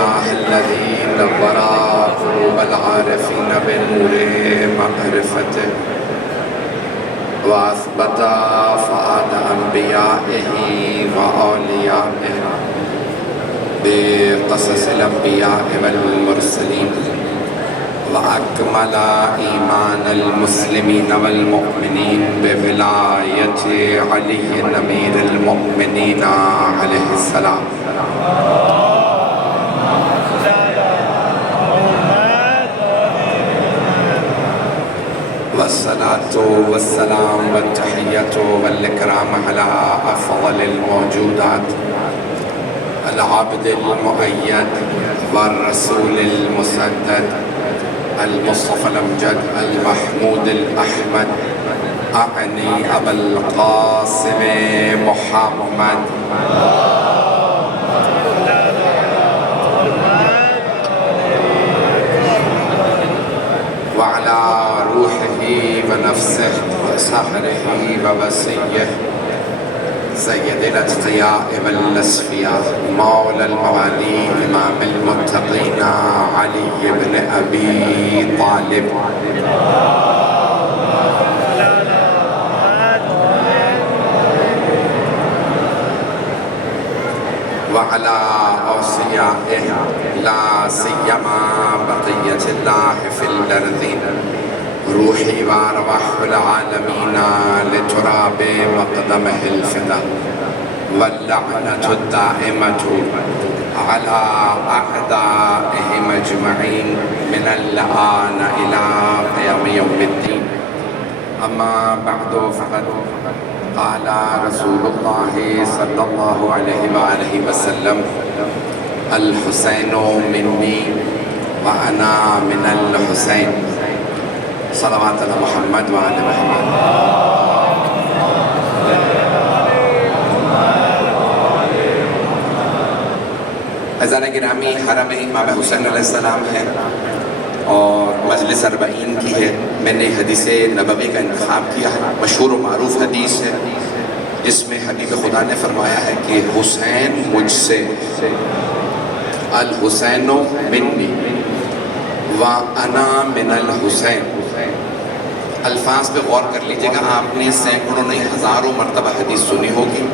الإله الذي نور قلوب العارفين بنور معرفته وأثبت فؤاد أنبيائه وأوليائه بقصص الأنبياء والمرسلين وأكمل إيمان المسلمين والمؤمنين بولاية علي أمير المؤمنين عليه السلام والصلاة والسلام والتحية والإكرام على أفضل الموجودات العبد المؤيد والرسول المسدد المصطفى الأمجد المحمود الأحمد أعني أبا القاسم محمد وعلى روحه ونفسه وسحره ووسيه سيد الأتقياء والأصفياء مولى الموالي إمام المتقين علي بن أبي طالب وعلى أوصيائه لا سيما بقية الله في الأرضين روحي وأرواح العالمين لتراب مقدمه الفدا واللعنة الدائمة على أعدائهم أجمعين من الآن إلى قيام يوم الدين أما بعد فقد قال رسول الله صلى الله عليه وآله وسلم الحسين مني وأنا من الحسين صلوات على محمد وعلى محمد عزیزان گرامی حرم امام حسین علیہ السلام ہے اور مجلس 40 کی ہے میں نے حدیث نبوی کا انتخاب کیا ہے مشہور و معروف حدیث ہے جس میں حبیب خدا نے فرمایا ہے کہ حسین مجھ سے الحسین منی وَأَنَا مِنَ الْحُسَيْنِ الفاظ پہ غور کر لیجئے گا آپ نے سینکڑوں نہیں ہزاروں مرتبہ حدیث سنی ہوگی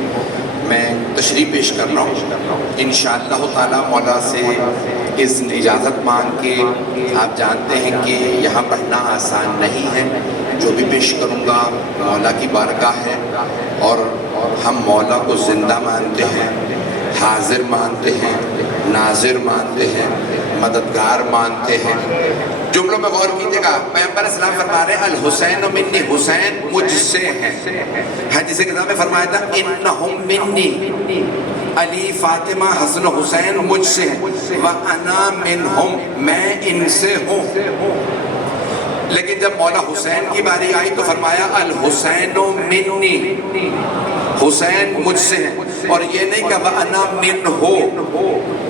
میں تشریح پیش کر رہا ہوں انشاءاللہ تعالی مولا سے اجازت مانگ کے آپ جانتے ہیں کہ یہاں پڑھنا آسان نہیں ہے جو بھی پیش کروں گا مولا کی بارگاہ ہے اور ہم مولا کو زندہ مانتے ہیں حاضر مانتے ہیں ناظر مانتے ہیں مددگار مانتے ہیں جملوں میں غور کیجئے گا پیغمبر اسلام فرما رہے ہیں الحسین منی حسین مجھ سے ہیں حدیث کتاب میں فرمایا تھا انہم منی علی فاطمہ حسن حسین مجھ سے ہیں وَأَنَا مِنْهُمْ میں ان سے ہوں لیکن جب مولا حسین کی باری آئی تو فرمایا الحسین منی حسین مجھ سے ہیں اور یہ نہیں کہ وَأَنَا مِنْهُ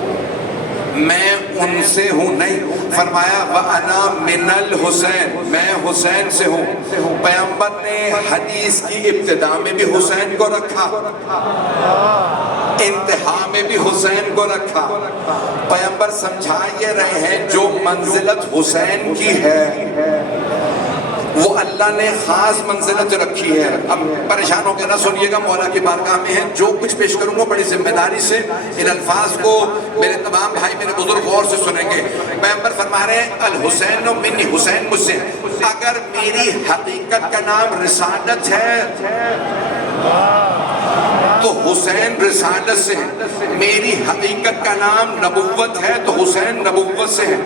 میں ان سے ہوں نہیں فرمایا وَأَنَا مِنَ الْحُسَيْن میں حسین سے ہوں پیغمبر نے حدیث کی ابتدا میں بھی حسین کو رکھا انتہا میں بھی حسین کو رکھا پیغمبر سمجھا یہ رہے ہیں جو منزلت حسین کی ہے وہ اللہ نے خاص منزلت رکھی ہے اب پریشان ہو کے نہ سنیے گا مولا کی بارگاہ میں ہے جو کچھ پیش کروں گا بڑی ذمہ داری سے ان الفاظ کو میرے تمام بھائی میرے بزرگ غور سے سنیں گے پیغمبر فرما رہے ہیں الحسین منی حسین مجھ سے اگر میری حقیقت کا نام رسالت ہے تو حسین رسالت سے ہے میری حقیقت کا نام نبوت ہے تو حسین نبوت سے ہے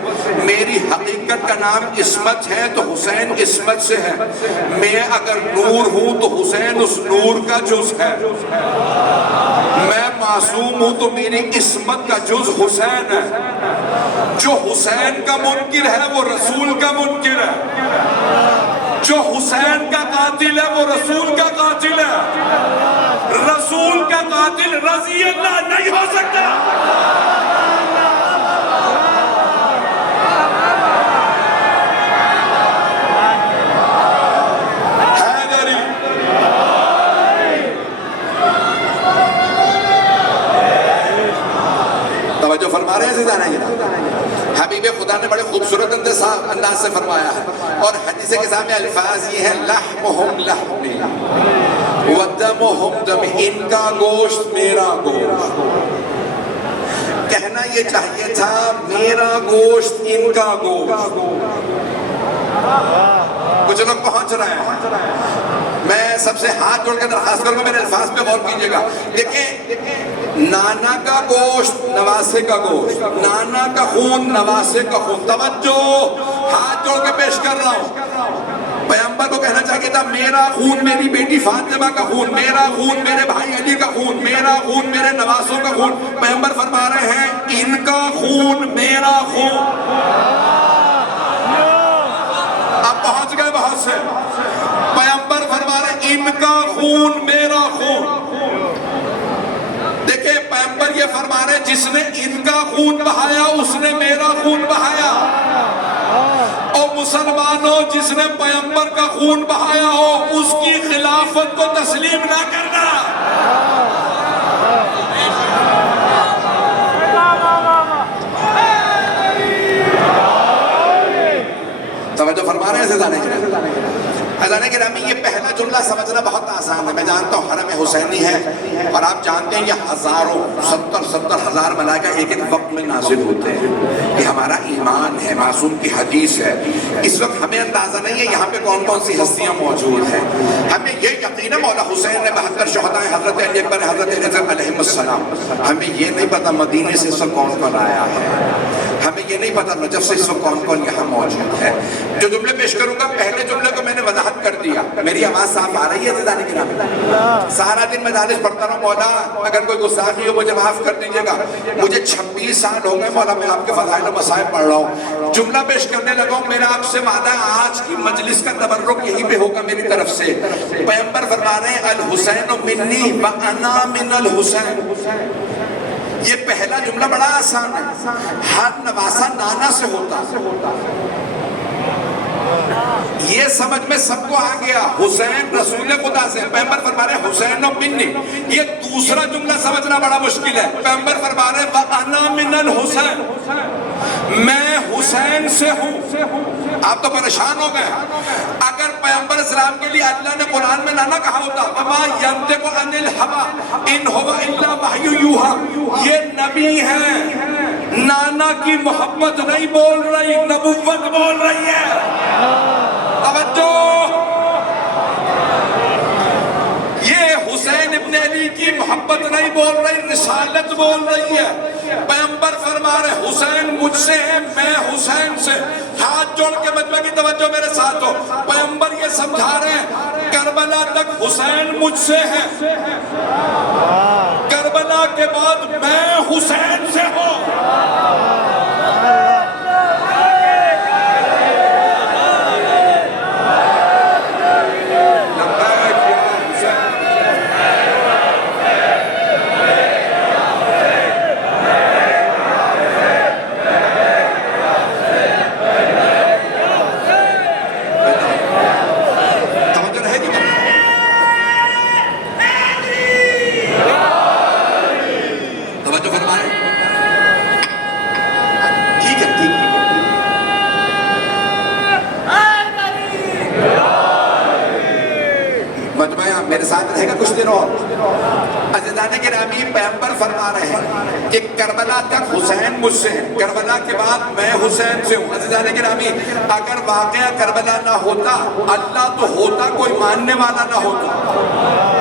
میری حقیقت کا نام عصمت ہے تو حسین عصمت سے ہے میں اگر نور ہوں تو حسین اس نور کا جز ہے میں معصوم ہوں تو میری عصمت کا جز حسین ہے جو حسین کا منکر ہے وہ رسول کا منکر ہے جو حسین کا قاتل ہے وہ رسول کا قاتل ہے رسول کا قاتل رضی اللہ نہیں ہو سکتا فرما رہے ہیں زیدانہ گرام، حبیب خدا نے بڑے خوبصورت انداز سے فرمایا ہے، اور حدیث کے سامنے الفاظ یہ ہے لحمہم لحمی ودمہم دم، ان کا گوشت میرا گوشت. کہنا یہ چاہیے تھا میرا گوشت ان کا گوشت. کچھ لوگ پہنچ رہے ہیں. میں سب سے ہاتھ جوڑ کے درخواست کروں گا میرے الفاظ پہ غور کیجئے گا. دیکھیں نانا کا گوشت نواسے کا گوشت، نانا کا خون نواسے کا خون. توجہ، ہاتھ جوڑ کے پیش کر رہا ہوں. پیغمبر کو کہنا چاہیے تھا میرا خون میری بیٹی فاطمہ کا خون، میرا خون میرے بھائی علی کا خون، میرا خون میرے نواسوں کا خون. پیغمبر فرما رہے ہیں ان کا خون میرا خون. اب پہنچ گئے بہت سے. پیغمبر فرما رہے ہیں ان کا خون میرا خون. دیکھیں پیغمبر یہ فرما رہے ہیں جس نے ان کا خون بہایا اس نے میرا خون بہایا. اور مسلمانوں جس نے پیغمبر کا خون بہایا ہو اس کی خلافت کو تسلیم نہ کرنا. توجہ فرما رہے ہیں عزیزان گرامی. یہ پہلا جملہ سمجھنا بہت آسان ہے. میں جانتا ہوں حرم حسینی ہے اور آپ جانتے ہیں یہ ہزاروں 70 ہزار ملائکہ ایک ایک وقت میں نازل ہوتے ہیں. یہ ہمارا ایمان ہے، معصوم کی حدیث ہے. اس وقت ہمیں اندازہ نہیں ہے یہاں پہ کون کون سی ہستیاں موجود ہیں. ہمیں یہ یقین ہے مولا حسین نے 72 شہداء حضرت علی اکبر حضرت علیہ السلام. ہمیں یہ نہیں پتا مدینے سے اس وقت کون کون آیا ہے. ہمیں یہ نہیں پتا نجف سے اس وقت کون کون یہاں موجود ہے. جو جملے پیش کروں گا پہلے جملے کو میں نے وضاحت کر دیا. میری آواز صاف آ رہی ہے عزیزان گرامی؟ سارا دن مجالس پڑھتا رہا مولا اگر کوئی گستاخی ہو مجھے معاف کر دیجیے گا. مجھے 26 سال ہو گئے مولا میں آپ کے فضائل و مصائب پڑھ رہا ہوں. جملہ پیش کرنے لگا ہوں. میرا آپ سے وعدہ آج کی مجلس کا تبرک یہی پہ ہوگا میری طرف سے. پیغمبر فرما رہے ہیں الحسین منی وانا من الحسین. یہ پہلا جملہ بڑا آسان ہے. ہر نواسہ نانا سے ہوتا. یہ سمجھ میں سب کو آ گیا. حسین رسول خدا سے. پیغمبر فرما رہے ہیں حسین منی. یہ دوسرا جملہ سمجھنا بڑا مشکل ہے. پیغمبر فرما رہے ہیں وَأَنَا مِنَ الْحُسَيْن، میں حسین سے ہوں. آپ تو پریشان ہو گئے. اگر پیغمبر اسلام کے لیے اللہ نے قرآن میں نانا کہا ہوتا وَمَا يَنْتِقُ عَنِ الْهَوَىٰ إِنْ هُوَ إِلَّا وَحْيٌ يُوحَىٰ، یہ نبی ہے، نانا کی محبت نہیں بول رہی، نبوت بول رہی ہے. توجہ، یہ حسین ابن علی کی محبت نہیں بول رہی، رسالت بول رہی ہے. پیغمبر فرما رہے حسین مجھ سے ہے، میں حسین سے. ہاتھ جوڑ کے مجمع کی توجہ میرے ساتھ ہو. پیغمبر یہ سمجھا رہے ہیں کربلا تک حسین مجھ سے ہے، کربلا کے بعد میں حسین سے ہوں. میرے ساتھ رہے گا کچھ دن اور. عزیزان گرامی پیغمبر فرما رہے ہیں کہ کربلا تک حسین مجھ سے ہے، کربلا کے بعد میں حسین سے ہوں. عزیزان گرامی اگر واقعہ کربلا نہ ہوتا اللہ تو ہوتا، کوئی ماننے والا نہ ہوتا.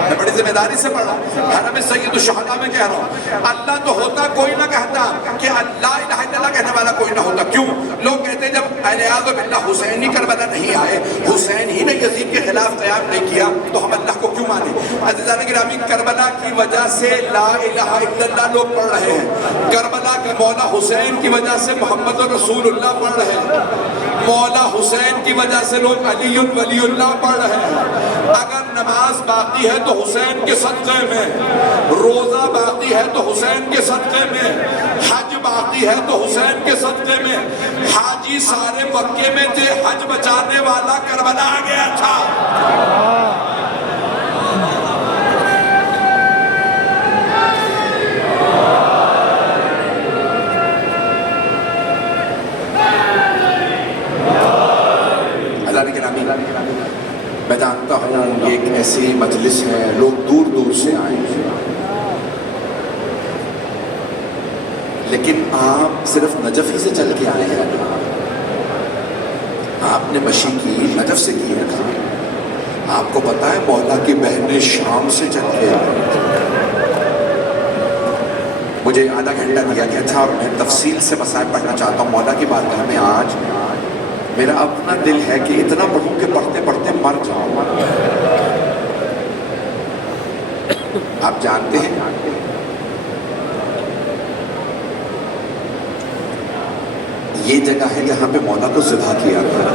میں بڑی ذمہ داری سے پڑھ رہا ہوں، حرم سید الشہداء میں کہہ رہا ہوں. اللہ تو ہوتا کوئی نہ کہتا کہ لا الہ الا اللہ کہنے والا کوئی نہ ہوتا. کیوں؟ لوگ کہتے ہیں جب الیاذ باللہ حسین ہی کربلا نہیں آئے، حسین ہی نے یزید کے خلاف قیام نہیں کیا تو ہم اللہ کو کیوں مانیں؟ عزیزان گرامی کربلا کی وجہ سے لا الہ الا اللہ لوگ پڑھ رہے ہیں. کربلا کے مولا حسین کی وجہ سے محمد رسول اللہ پڑھ رہے ہیں. مولا حسین کی وجہ سے لوگ علی ولی اللہ پڑھ رہے ہیں. اگر نماز باقی ہے تو حسین کے صدقے میں، روزہ باقی ہے تو حسین کے صدقے میں، حج باقی ہے تو حسین کے صدقے میں. حاجی سارے مکے میں تھے، حج بچانے والا کربلا آ گیا تھا. ایسی مجلس ہے، لوگ دور دور سے آئے ہیں، لیکن آپ صرف نجف ہی سے چل کے آئے ہیں؟ آپ نے مشی کی نجف سے کی ہے نا؟ آپ کو پتا ہے مولا کی بہنیں شام سے چل کے آئے؟ مجھے آدھا گھنٹہ دیا گیا تھا اور میں تفصیل سے مسائل پڑھنا چاہتا ہوں مولا کی بارگاہ میں۔ آج میرا اپنا دل ہے کہ اتنا پڑھوں کہ پڑھتے پڑھتے مر جاؤں۔ آپ جانتے ہیں یہ جگہ ہے جہاں پہ مولا کو ذبح کیا گیا۔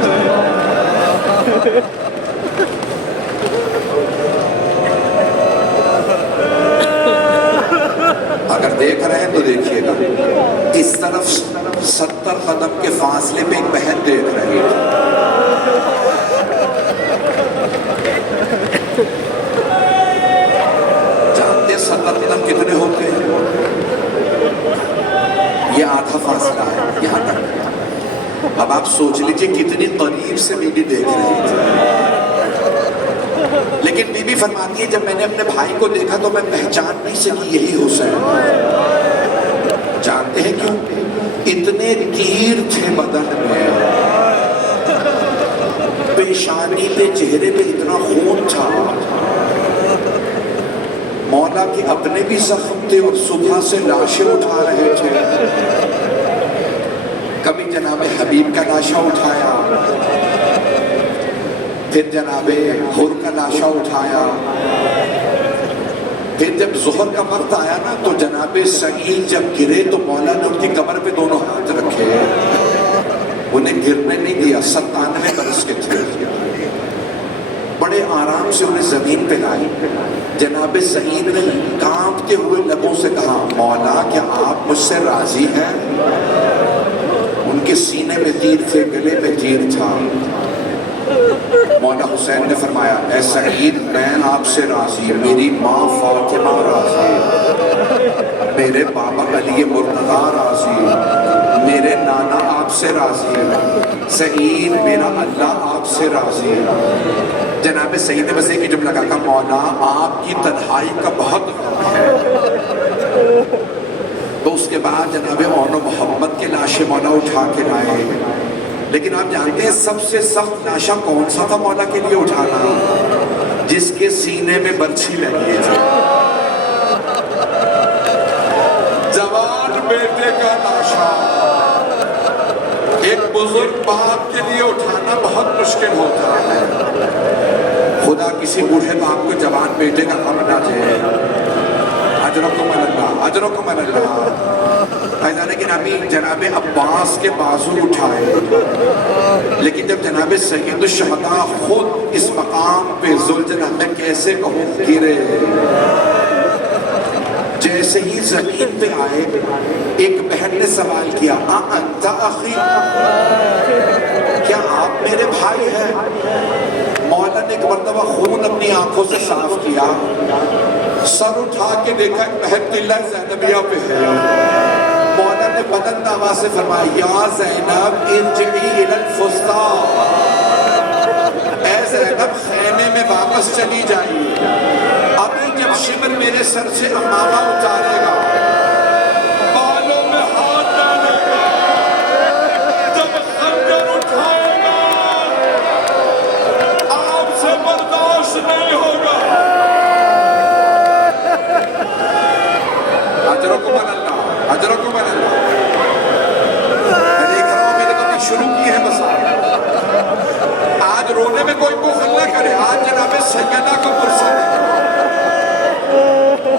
اگر دیکھ رہے ہیں تو دیکھیے گا، اس طرف 70 قدم کے فاصلے پہ ایک بہن دیکھ رہی ہے۔ جانتے 70 قدم کتنے ہوتے ہیں؟ یہ آدھا فاصلہ ہے یہاں تک۔ اب آپ سوچ لیجئے کتنی قریب سے بی بی دیکھ رہی تھی، لیکن بی بی فرماتی ہے جب میں نے اپنے بھائی کو دیکھا تو میں پہچان نہیں سکی یہی حسین۔ جانتے ہیں کیوں؟ اتنے تیر تھے بدن میں، پیشانی پہ چہرے پہ اتنا خون تھا، مولا کے اپنے بھی زخم تھے اور صبح سے لاشیں اٹھا رہے تھے۔ کبھی جناب حبیب کا لاشا اٹھایا، پھر جناب حر کا لاشا اٹھایا، پھر جب ظہر کا وقت آیا نا تو جناب سعید جب گرے تو مولا نے ان کی کمر پہ دونوں ہاتھ رکھے، انہیں گرنے نہیں دیا۔ 97 برس کے تھے، بڑے آرام سے انہیں زمین پہ لائی۔ جناب سعید نے کانپتے ہوئے لبوں سے کہا مولا کیا آپ مجھ سے راضی ہیں؟ ان کے سینے میں تیر تھے، گلے پہ تیر تھا۔ مولا حسین نے فرمایا اے سعید میں آپ سے راضی، میری ماں فاطمہ راضی، میرے بابا علی مرتضیٰ راضی، میرے نانا آپ سے راضی، سعید میرا اللہ آپ سے راضی۔ جناب سعید نے بس ایک ہی جملہ کہا مولا آپ کی تنہائی کا بہت غم ہے۔ تو اس کے بعد جناب اون و محمد کے لاشیں مولا اٹھا کے لائے، لیکن آپ جانتے ہیں سب سے سخت لاشا کون سا تھا مولا کے لیے اٹھانا؟ جس کے سینے میں برچھی لگی تھی، جوان بیٹے کا لاشا ایک بزرگ باپ کے لیے اٹھانا بہت مشکل ہوتا ہے۔ خدا کسی بوڑھے باپ کو جوان بیٹے کا غم نہ دے۔ اجرکم اللہ، اجرکم اللہ۔ فیضان کے نبی جناب عباس کے بازو اٹھائے، لیکن جب جناب سید الشہداء خود اس مقام پہ ذوالجلال میں کیسے کہوں گرے، جیسے ہی زمین پہ آئے ایک بہن نے سوال کیا انت اخی، کیا آپ میرے بھائی ہیں؟ مولا نے ایک مرتبہ خون اپنی آنکھوں سے صاف کیا، سر اٹھا کے دیکھا ایک بہن قلعہ زینبیہ پہ ہے۔ مولا نے بلند آواز سے فرمایا یا زینب ارجعی الی الفسطاط، اے زینب خیمے میں واپس چلی جائیے، ابھی جب شمر میرے سر سے امامہ اتارے گا، بالوں میں ہاتھ ڈالے گا، جب خنجر اٹھائے گا آپ سے برداشت نہیں ہوگا۔ اجرکم اللہ، اجرکم اللہ۔ میں دیکھ رہا ہوں میں نے کبھی شروع کی ہے بس آج رونے میں کوئی بخل نہ کرے، آج جناب سیدہ کو پرسن ہے۔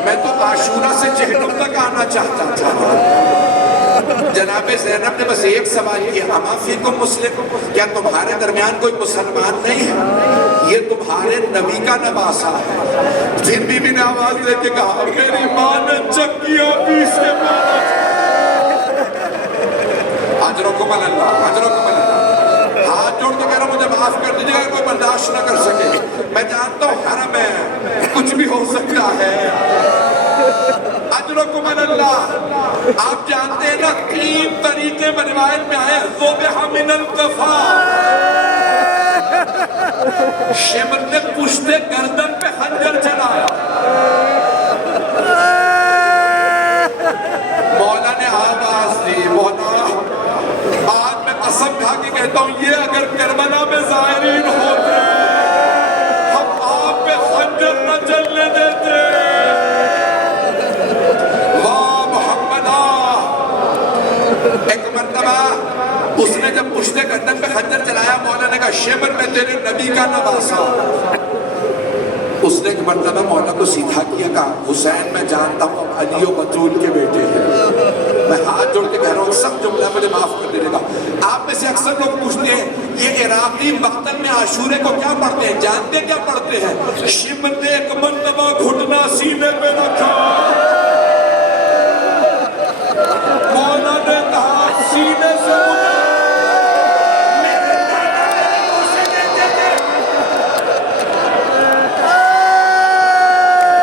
میں تو عاشورہ سے جہنم تک آنا چاہتا تھا۔ جناب زینب نے بس ایک سوال کیا اما فیکم مسلم، کیا تمہارے درمیان کوئی مسلمان نہیں ہے؟ یہ تمہارے نبی کا نواسہ ہے۔ پھر بھی نے آواز دے کے کہا میری ماں نے چکیاں پیس کے مارا۔ اجرکم اللہ، اجرکم اللہ۔ ہاتھ جوڑ کے کہہ رہا مجھے معاف کر دیجیے گا کوئی برداشت نہ کر سکے، میں جانتا ہوں حرم ہے کچھ بھی ہو سکتا ہے۔ اجرکم اللہ۔ آپ جانتے ہیں نا 3 طریقے میں روایت میں آئے ذبح من القفا، شمر نے پشت گردن پہ خنجر چلایا. مولا نے آواز دی, مولا آج میں قسم کھا کے کہتا ہوں یہ اگر کربلا میں زائرین ہوتے ہم آپ پہ خنجر نہ چلنے دیتے. واہ محمدہ. ایک مرتبہ اس نے جب پشت گردن پہ خنجر چلایا, مولا نے کہا شمر میں تیرے نبی کا نواسا. اس نے ایک مرتبہ مولا کو سیدھا کیا, کہا حسین میں جانتا ہوں اب علی و بطول کے بیٹے ہیں, میں ہاتھ جوڑ کے کہہ رہا ہوں سب جملہ مجھے معاف کر دینے کا. آپ میں سے اکثر لوگ پوچھتے ہیں یہ عراقی مقتل میں عاشورے کو کیا پڑھتے ہیں, جانتے کیا پڑھتے ہیں؟ شمر نے ایک مرتبہ گھٹنا سینے پہ رکھا.